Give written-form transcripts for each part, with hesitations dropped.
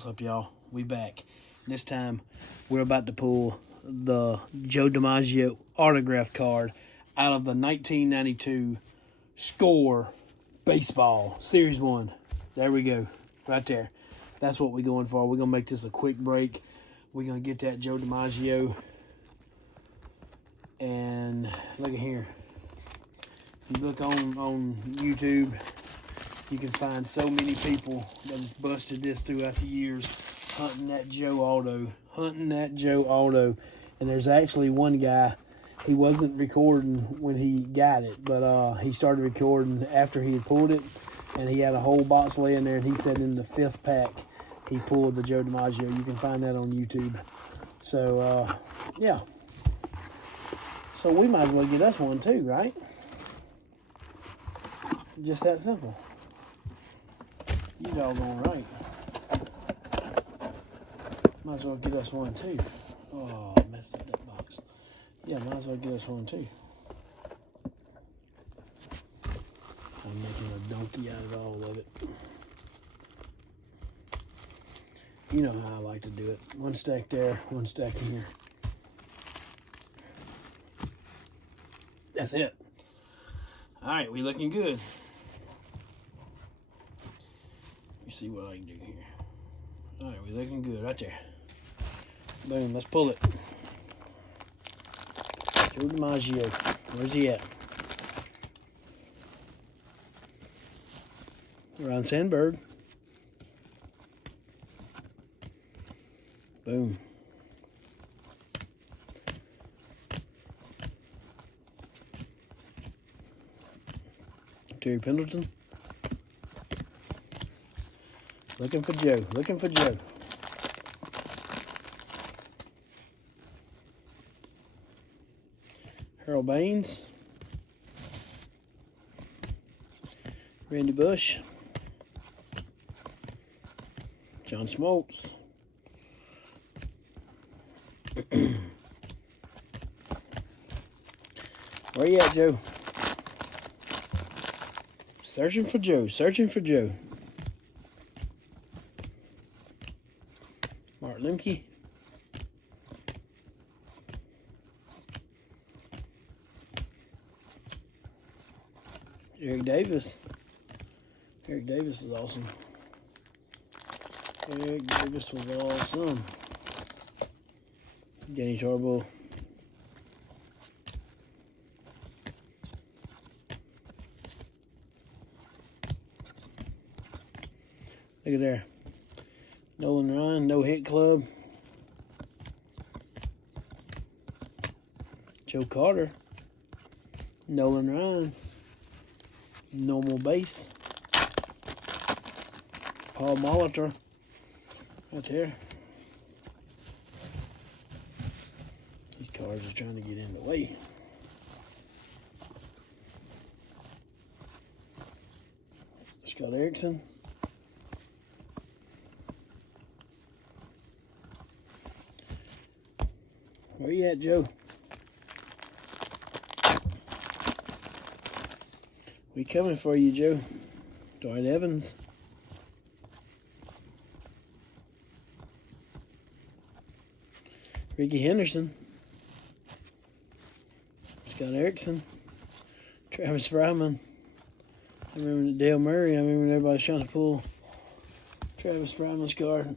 What's up, y'all? We back. This time, we're about to pull the Joe DiMaggio autograph card out of the 1992 Score Baseball Series 1. There we go. Right there. That's what we're going for. We're going to make this a quick break. We're going to get that Joe DiMaggio. And look at here. If you look on YouTube, you can find so many people that has busted this throughout the years, hunting that Joe auto. And there's actually one guy, he wasn't recording when he got it, but he started recording after he had pulled it, and he had a whole box laying there, and he said in the 5th pack, he pulled the Joe DiMaggio. You can find that on YouTube. So, yeah. So we might as well get us one too, right? Just that simple. You doggone right. Might as well get us one too. Oh, I messed up that box. Yeah, might as well get us one too. I'm making a donkey out of all of it. You know how I like to do it. One stack there, one stack in here. That's it. All right, we looking good. Let me see what I can do here. All right, we looking good right there. Boom, let's pull it. Joe DiMaggio. Where's he at? Ron Sandberg. Boom. Terry Pendleton. Looking for Joe. Looking for Joe. Harold Baines. Randy Bush. John Smoltz. Where you at, Joe? Searching for Joe. Searching for Joe. Mark Lemke. Eric Davis. Eric Davis is awesome. Eric Davis was awesome. Danny Tarbo. Look at there. Nolan Ryan, no hit club. Joe Carter. Nolan Ryan. Normal base. Paul Molitor. Right there. These cards are trying to get in the way. Scott Erickson. Where you at, Joe? We coming for you, Joe. Dwight Evans. Ricky Henderson. Scott Erickson. Travis Fryman. I remember Dale Murray. I remember everybody's trying to pull Travis Fryman's card.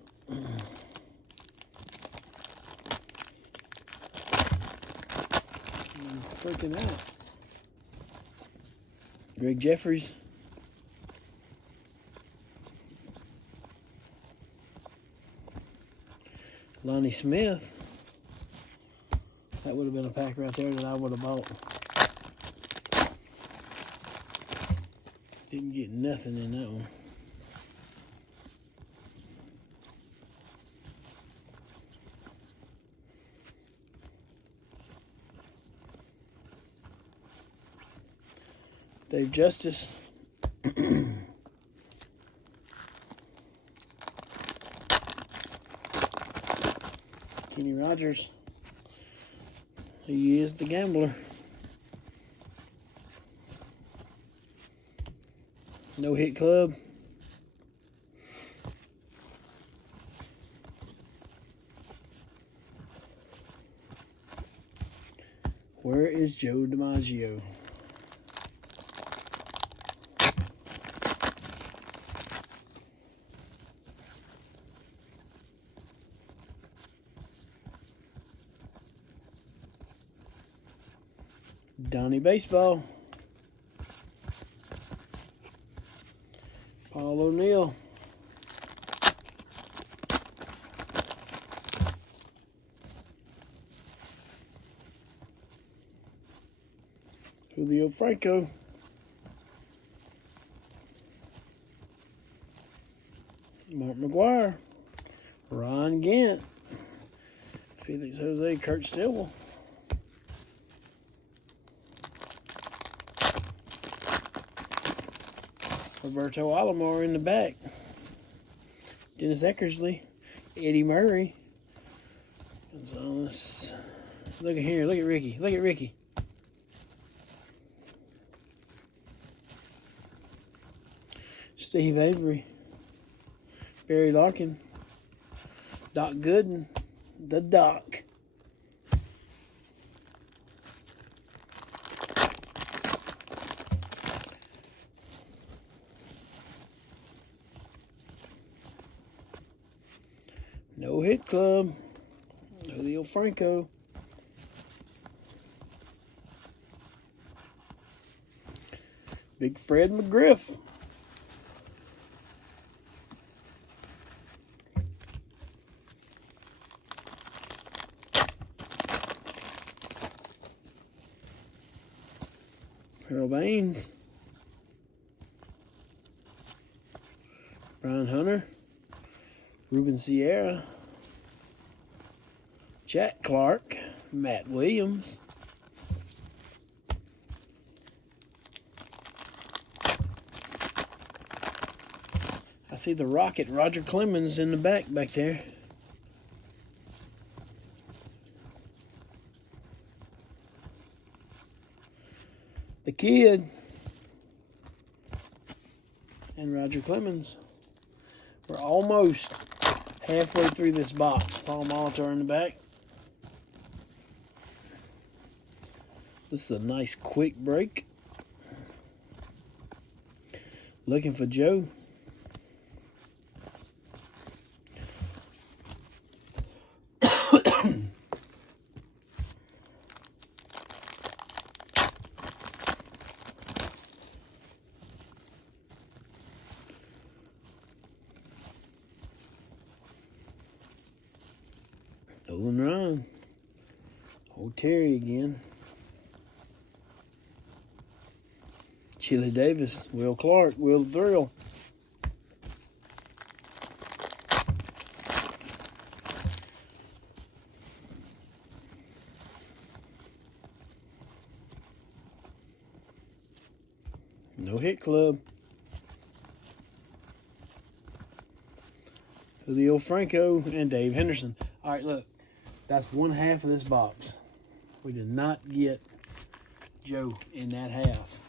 Freaking out. Greg Jeffries. Lonnie Smith. That would have been a pack right there that I would have bought. Didn't get nothing in that one. Dave Justice. Kenny Rogers. He is the gambler. No hit club. Where is Joe DiMaggio? Donnie Baseball. Paul O'Neill. Julio Franco. Mark McGuire. Ron Gant. Felix Jose. Kurt Stillwell. Roberto Alomar in the back. Dennis Eckersley. Eddie Murray. Gonzalez. Look at here. Look at Ricky. Look at Ricky. Steve Avery. Barry Larkin. Doc Gooden. The Doc. No Hit Club. Julio Franco. Big Fred McGriff. Harold Baines. Brian Hunter. Ruben Sierra. Jack Clark. Matt Williams. I see the Rocket, Roger Clemens, in the back there. The Kid and Roger Clemens. We're almost halfway through this box. Paul Molitor in the back. This is a nice quick break. Looking for Joe. Nolan Ryan. Old Terry again. Chili Davis. Will Clark. Will Thrill. No Hit Club. Julio Franco and Dave Henderson. All right, look. That's one half of this box. We did not get Joe in that half.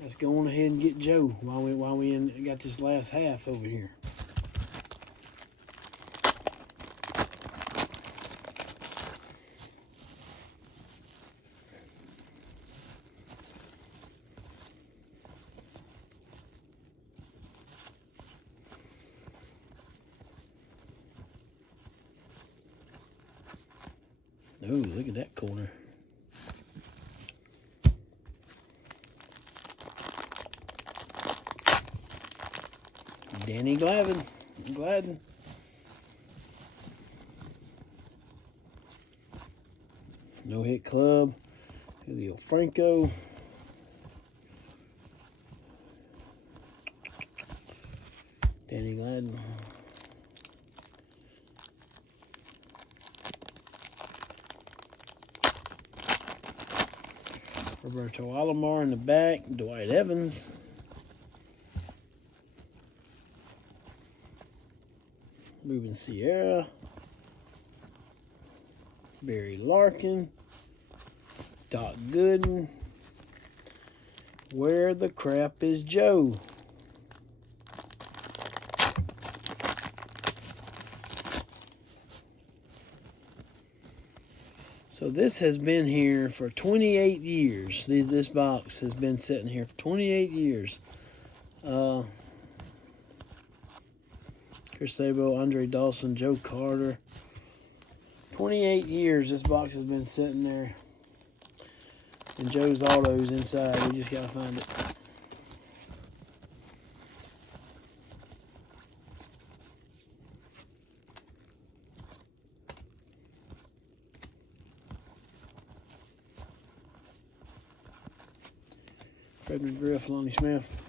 Let's go on ahead and get Joe while we got this last half over here. Oh, look at that corner. Danny Gladden. No Hit Club. Julio Franco. Danny Gladden. Roberto Alomar in the back. Dwight Evans. Ruben Sierra. Barry Larkin. Doc Gooden. Where the crap is Joe? So this has been here for 28 years. This box has been sitting here for 28 years. Chris Sabo, Andre Dawson, Joe Carter. 28 years this box has been sitting there. And Joe's Auto's inside. We just got to find it. Fred McGriff, Lonnie Smith.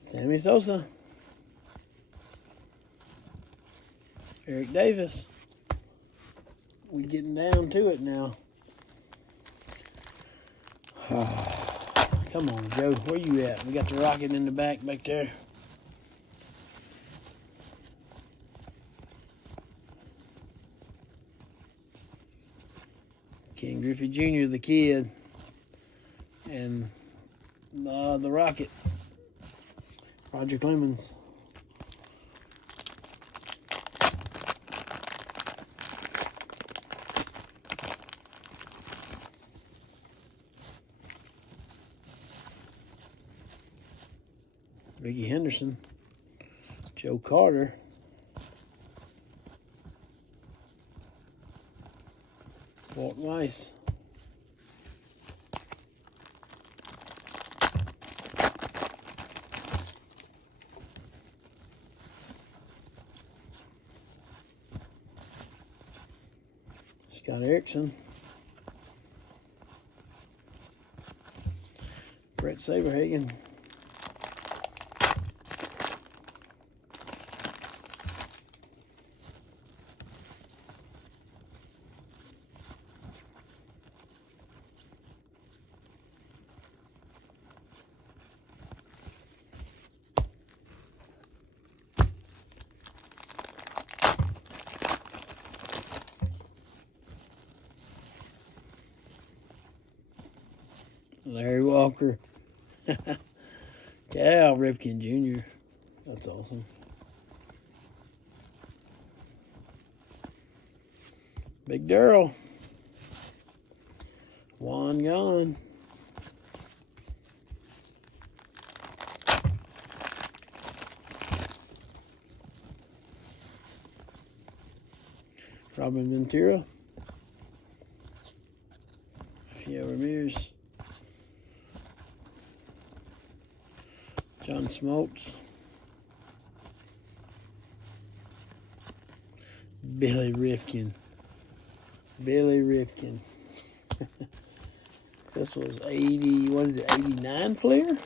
Sammy Sosa. Eric Davis. We getting down to it now. Come on, Joe. Where you at? We got the rocket in the back there. Ken Griffey Jr., the kid. And the rocket. Roger Clemens. Ricky Henderson. Joe Carter. Walt Weiss. Scott Erickson. Brett Saberhagen. Larry Walker. Cal Ripken Jr. That's awesome. Big Darrell. Juan Gone. Robin Ventura. Fio Ramirez. John Smoltz. Billy Ripken. Billy Ripken. This was 80, what is it, 89 Fleer?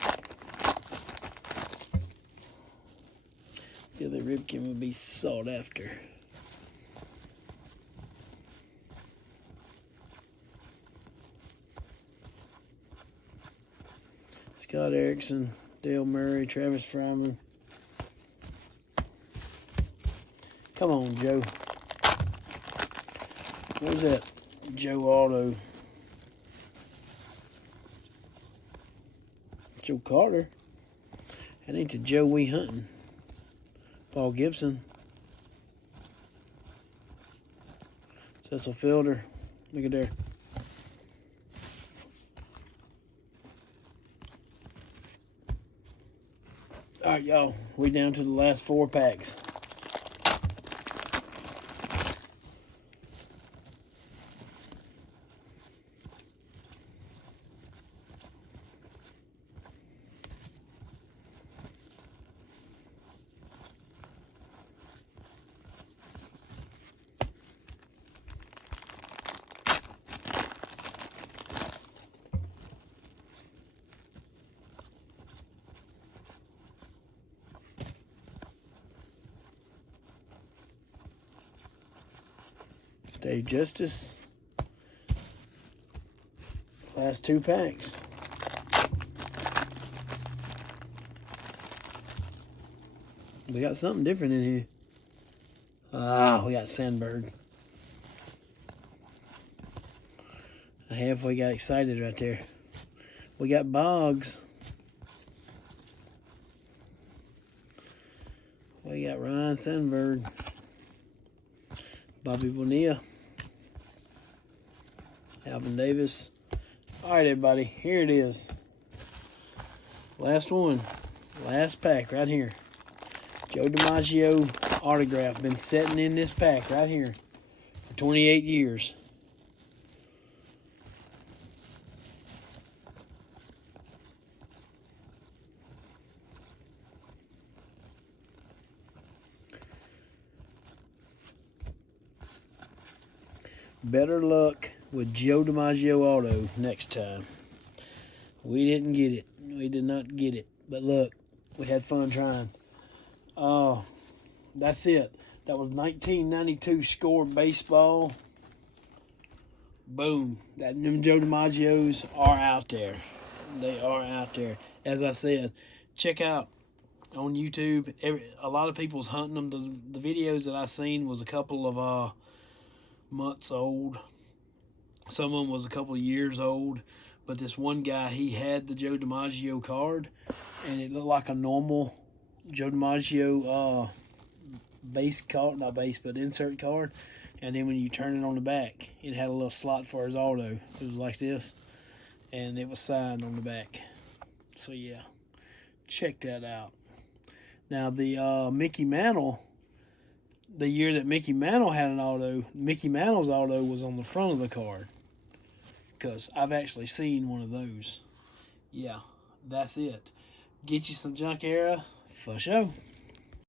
Billy Ripken would be sought after. Scott Erickson. Dale Murray, Travis Fryman. Come on, Joe. Where's that Joe Auto? Joe Carter. That ain't the Joe we hunting. Paul Gibson. Cecil Fielder. Look at there. All right, y'all. We down to the last 4 packs. Dave Justice. Last 2 packs. We got something different in here. We got Sandberg. I halfway got excited right there. We got Boggs. We got Ryan Sandberg. Bobby Bonilla. Alvin Davis. All right, everybody. Here it is. Last one. Last pack right here. Joe DiMaggio autograph. Been sitting in this pack right here for 28 years. Better luck with Joe DiMaggio auto next time. We didn't get it. We did not get it. But look, we had fun trying. That's it. That was 1992 Score baseball. Boom. Them Joe DiMaggios are out there. They are out there. As I said, check out on YouTube. A lot of people's hunting them. The videos that I seen was a couple of months old. Some of them was a couple of years old. But this one guy, he had the Joe DiMaggio card, and it looked like a normal Joe DiMaggio base card, not base, but insert card. And then when you turn it on the back, it had a little slot for his auto. It was like this, and it was signed on the back. So yeah, check that out. Now the Mickey Mantle, the year that Mickey Mantle had an auto, Mickey Mantle's auto was on the front of the card, because I've actually seen one of those. Yeah, that's it. Get you some junk era for sure.